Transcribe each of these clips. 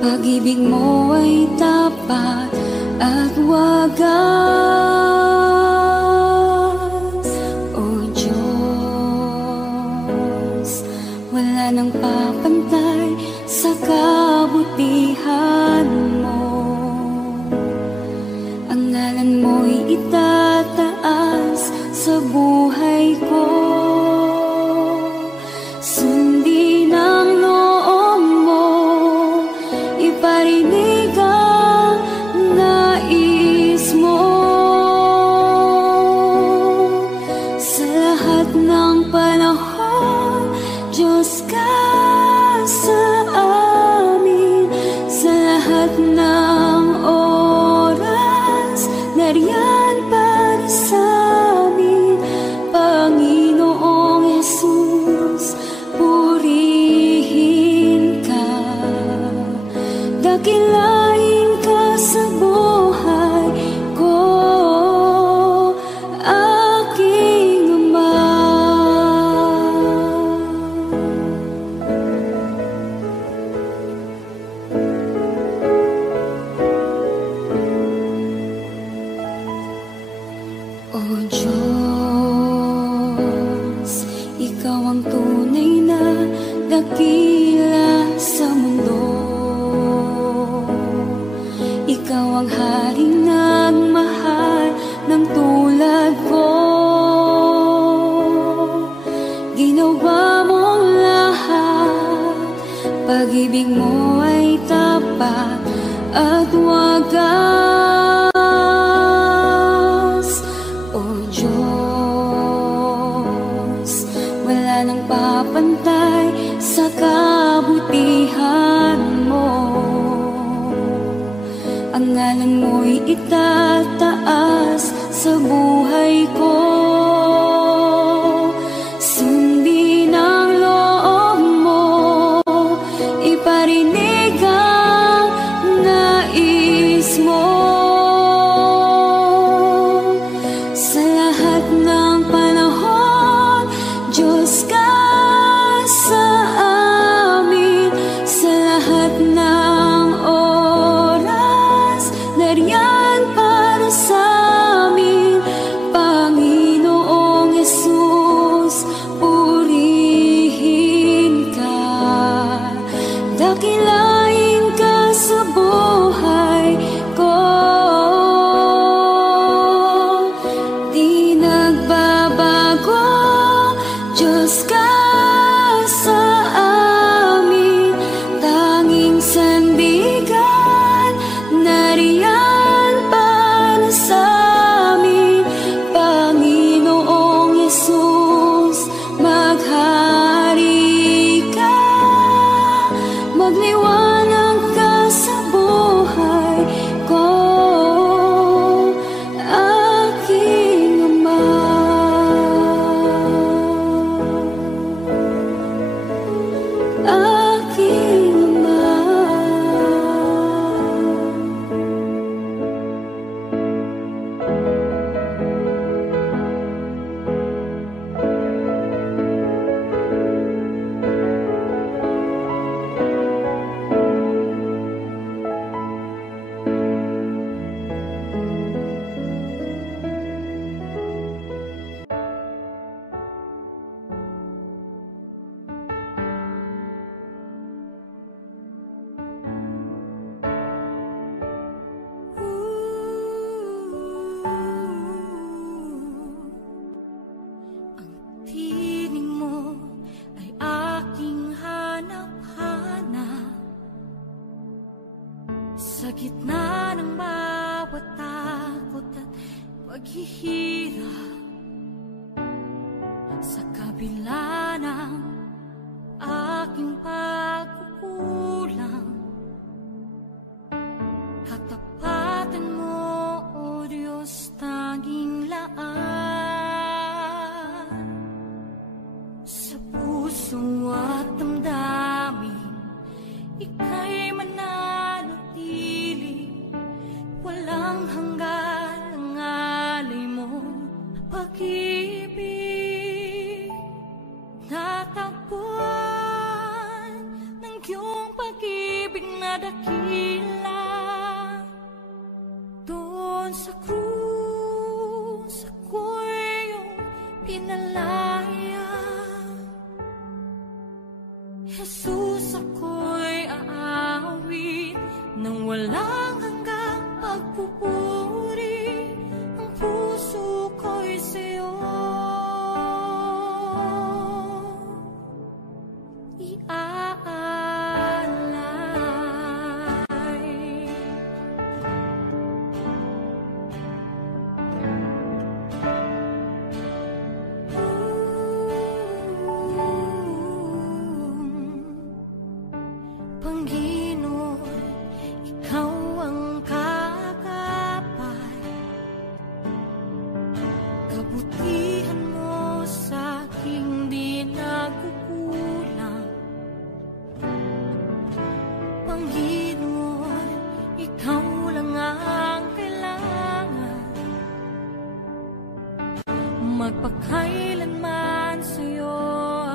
Pag-ibig mo ay tapat at wagas. O Diyos, wala nang papantay sa kabutihan mo. Ang ngalan mo'y itataas sa buhay ko. Sundin ang loob mo, iparinig ang nais mo. Sa lahat ng panahon, Diyos ka sa amin. Sa lahat ng oras, nariyan para sa amin. Panginoong Jesus, purihin ka. Dakilain ka sa buhay ko, aking Ama. O Diyos, ikaw ang tunay na dakila sa mundo. Ikaw ang haring nagmahal ng tulad ko. Ginawa mong lahat, pag-ibig mo ay tapat at wagas. O Diyos, wala nang papantay sa kabutihan mo. Ang ngalan mo'y itataas sa buhay ko. Sundin ang loob mo, iparinig ang nais mo. Sa lahat ng panahon, Diyos ka sa amin. Sa lahat ng oras, nariyan para sa amin. Panginoong Jesus, purihin ka. Dakilain ka sa buhay ko. Di nagbabago, Diyos ka sa amin. Tanging sandigan, nariyan para sa amin. Panginoong Jesus, maghari ka. Magliwanag ka sa buhay ko, aking Ama. Aking Ama. Ang tinig mo ay aking hanap-hanap. Sa gitna ng bawat takot at paghihirap, sa kabila ng aking pagkukulang, katapatan mo, O Diyos, tanging laan. Sa puso at damdamin, ika'y mananatili. Walang hanggan ang alay mo, pag-ibig. Natagpuan ng iyong pag-ibig na dakila. sa krus ako'y iyong pinalaya. Jesus, ako'y aawit nang walang hanggang pagpupuri. Ang puso ko'y sa'yo iaalay. Panginoon, ikaw ang kagapay. Kabutihan mo sa aking di nagkukulang. Panginoon, ikaw lang ang kailangan. Magpakailanman sa'yo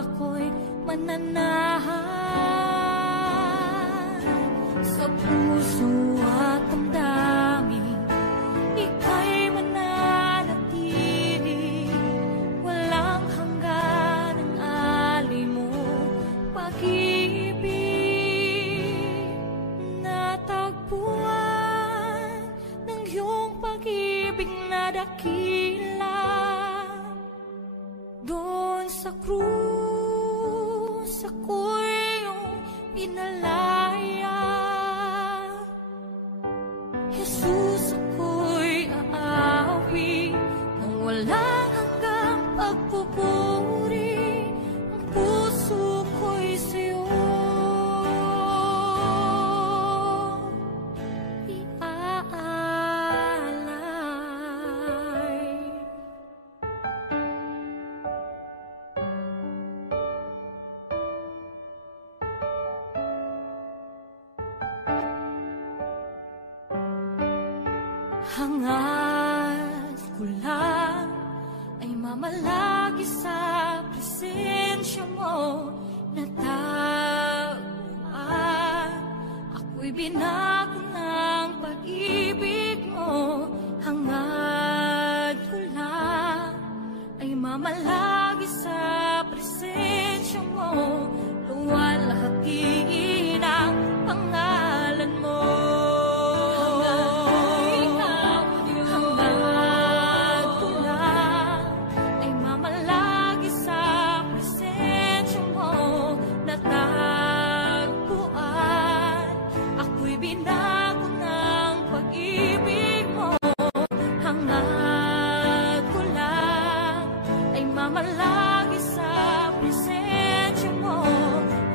ako'y mananahan. Sa puso at damdamin, ika'y mananatili. Walang hanggan ang alay mo, pag-ibig. Natagpuan ng iyong pag-ibig na dakila. Doon sa krus ako'y iyong pinalaya. Jesus, ako'y aawi nang walang hanggang pagpupuri. Ang puso ko'y sa'yo iaalay. Hangad ko lang ay mamalagi sa presensya mo. Natagpuan ako'y binago ng pag-ibig mo. Hangad ko lang ay mamalagi sa presensya mo. Luwalhati ng pangalan mo. Binago ng pag-ibig mo. Hangad ko lang ay mamalagi sa presensya mo.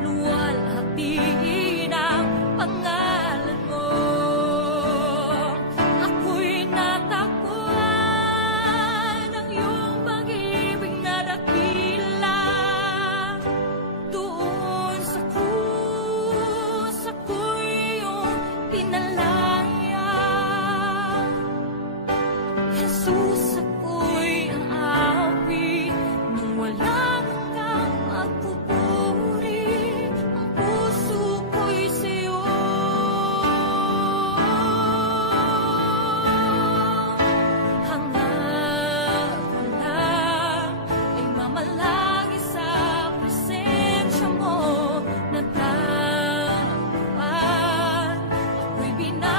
Luwalhati ng pangalan mo. Ako'y natagpuan ng iyong pag-ibig na dakila. Doon sa krus ako'y pinalaya. Jesus, ako'y aawi nang walang hanggang pagpupuri. Ang puso ko'y sa'yo hangad ko lang ay mamalagi sa presensya mo. Natagpuan ako'y binago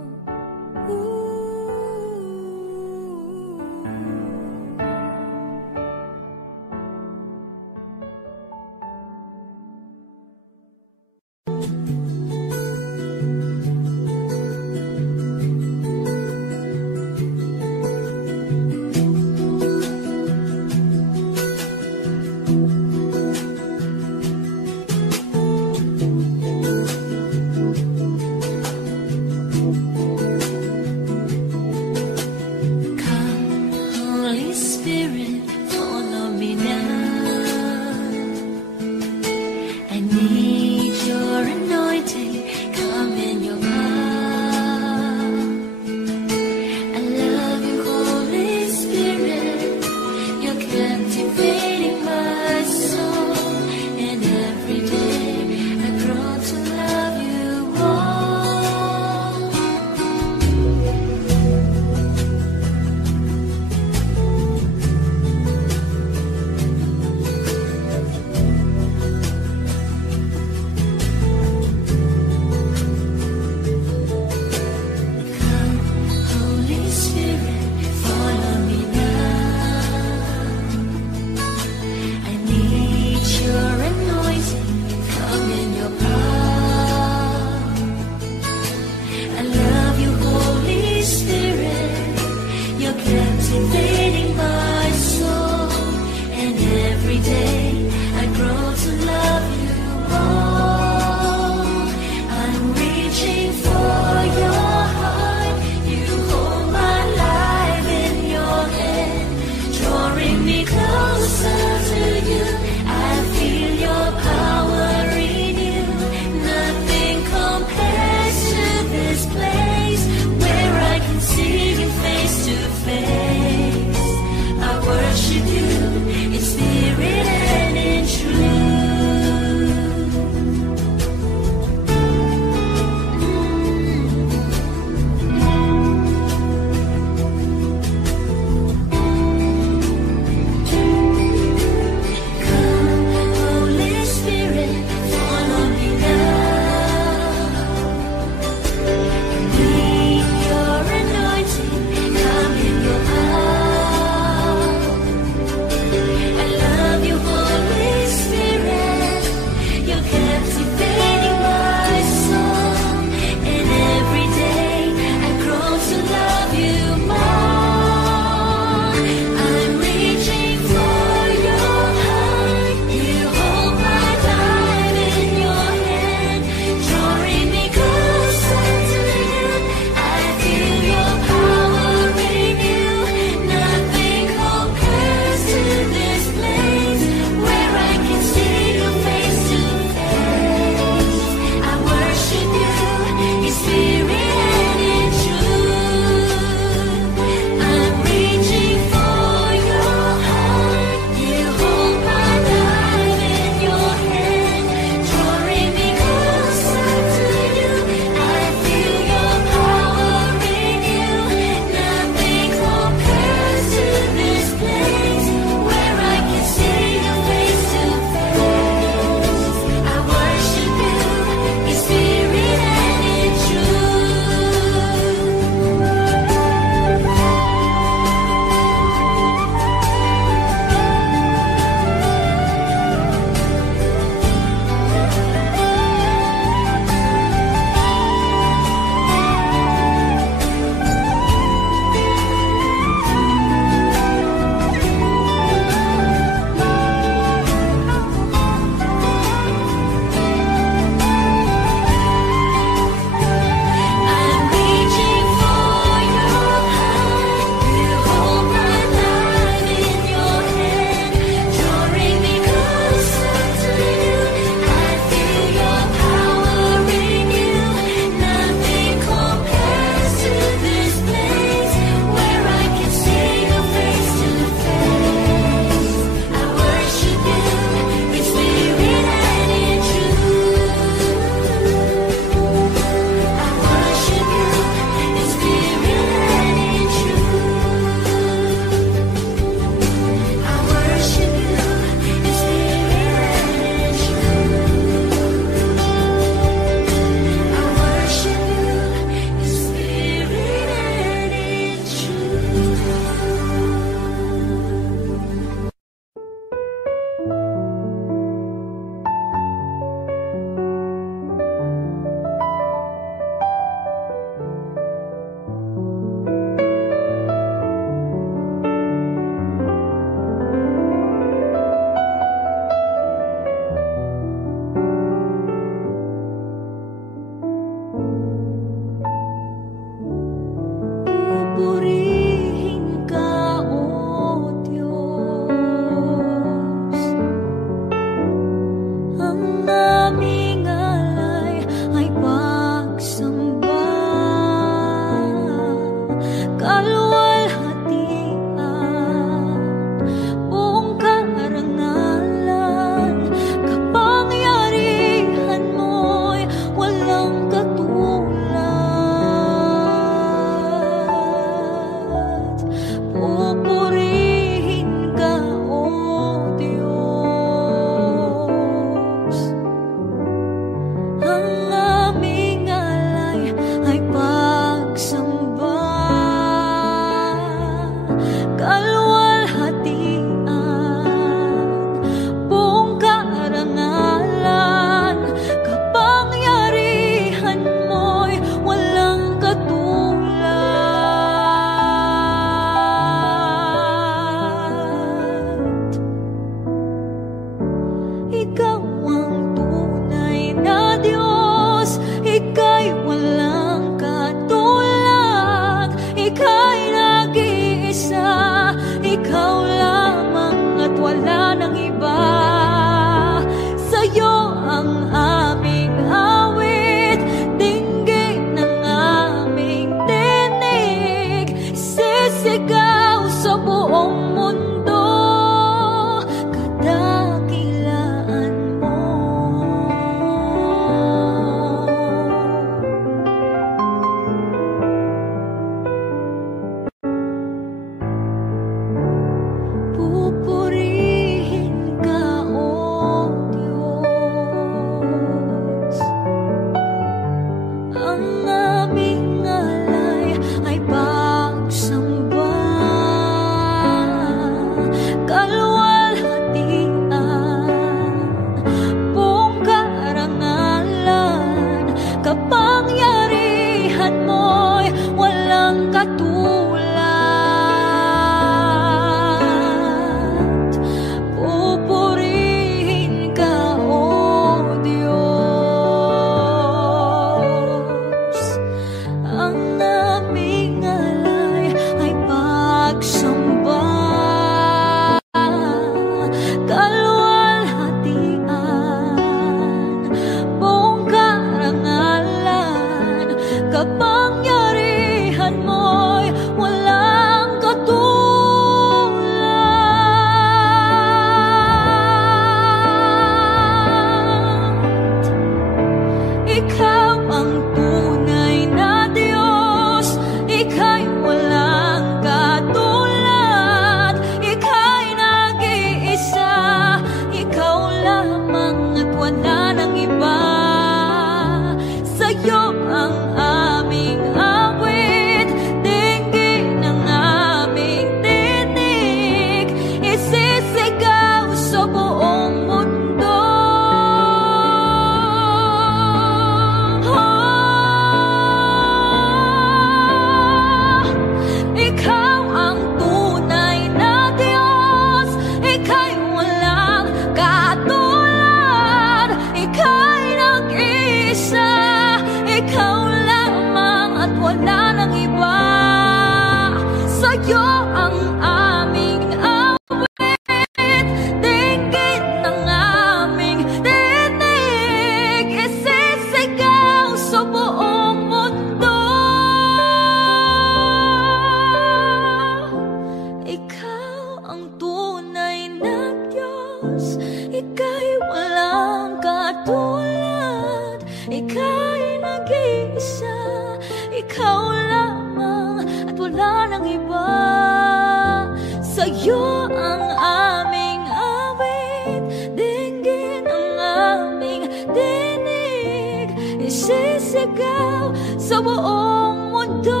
Isisigaw sa buong mundo,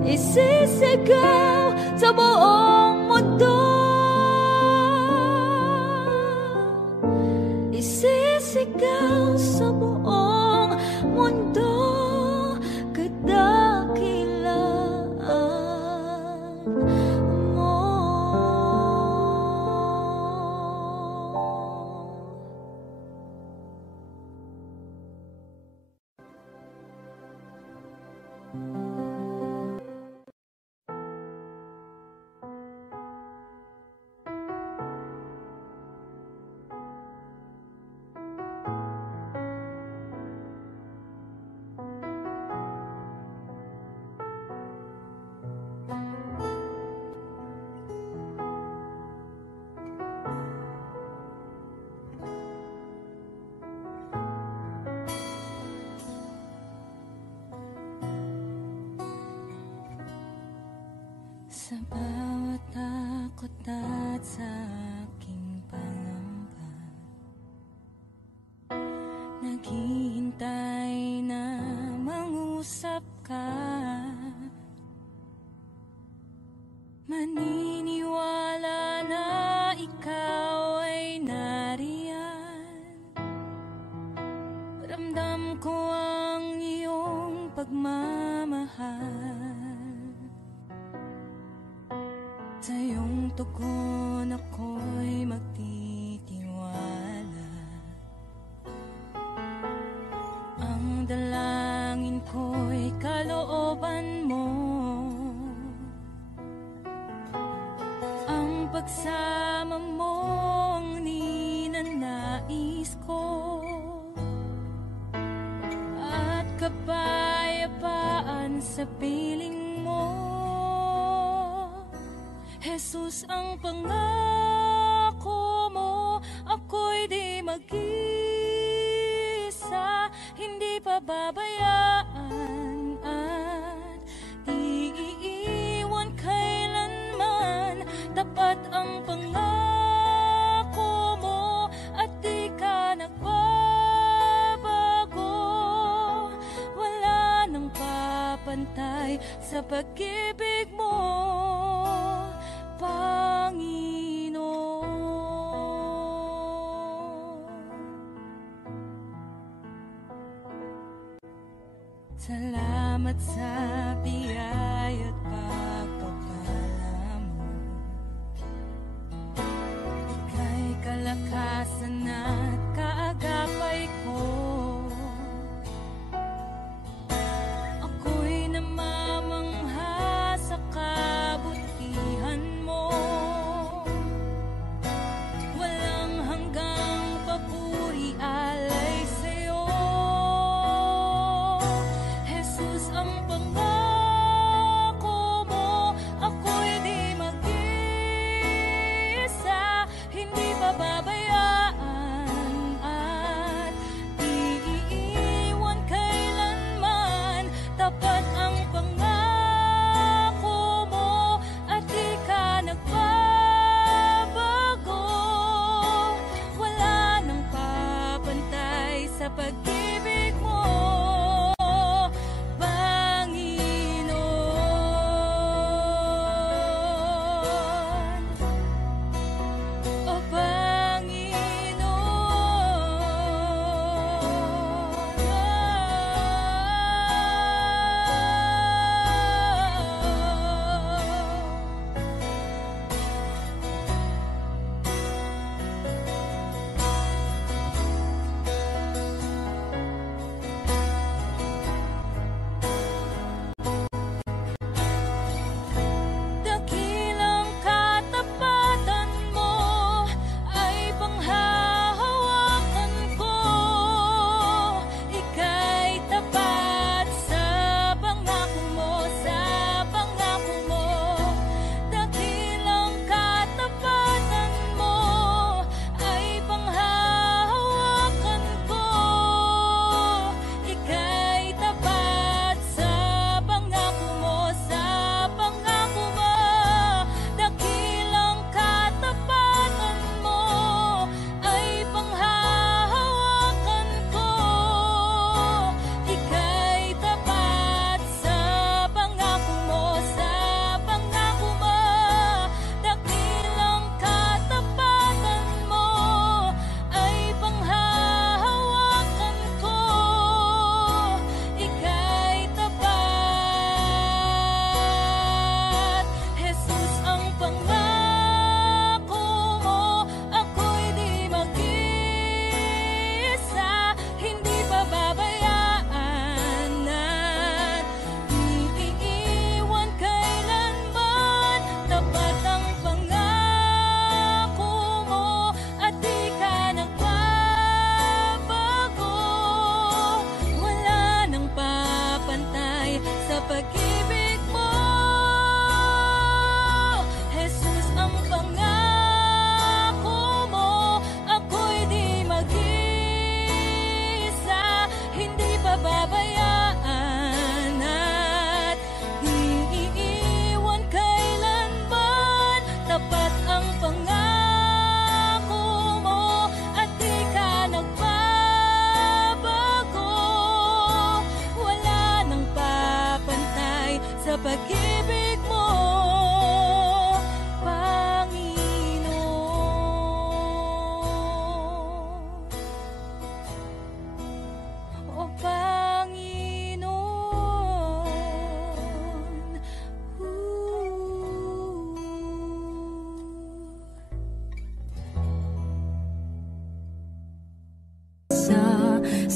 isisigaw sa buong mundo, isisigaw sa buong mundo, kadakilaan mo. Sa bawat takot at sa aking pangamba, naghihintay na mangusap ka. Maniniwala na ikaw ay nariyan. Ramdam ko ang iyong pagmamahal. Sa iyong tugon ako'y magtitiwala. Ang dalangin ko'y kalooban mo. Ang pagsama mo ang ninanais ko. At kapayapaan sa piling mo. Jesus, ang pangako mo, ako'y di mag-isa, hindi pababayaan at di iiwan kailanman. Tapat ang pangako mo at di ka nagbabago. Wala nang papantay sa pag-ibig mo, Panginoon. Salamat sa biyaya at pagpapala mo. Ika'y kalakasan at kaagapay ko. Ako'y namamangha sa kabutihan mo. Walang hanggang papuri alay sa'yo. Jesus, ang pangako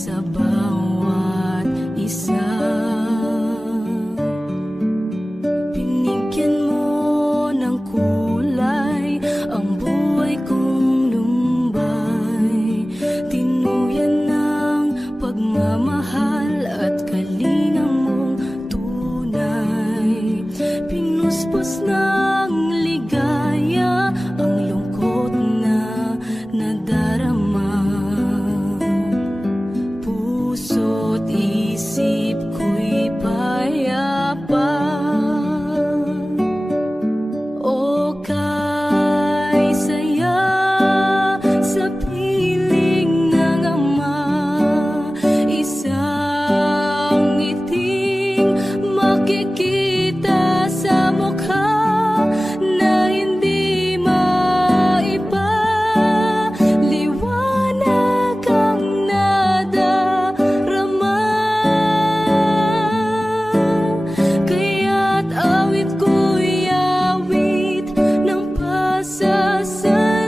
sa bawat isa. Binigyan mo ng kulay ang buhay kong lumbay, tinuyan ng pagmamahal at kalinga mong tunay. Pinuspos ng ligaya ang lungkot na nadarama, puso't isip ko'y payapa. O kay saya sa piling ng ama, isang ngiting makikita sa mukha na hindi maipaliwanag ang nadarama. Kaya't awit ko'y awit ng pasasalamat.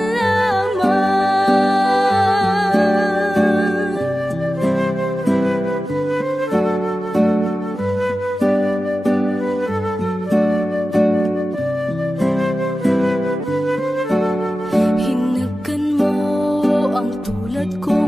Hinagkan mo ang tulad ko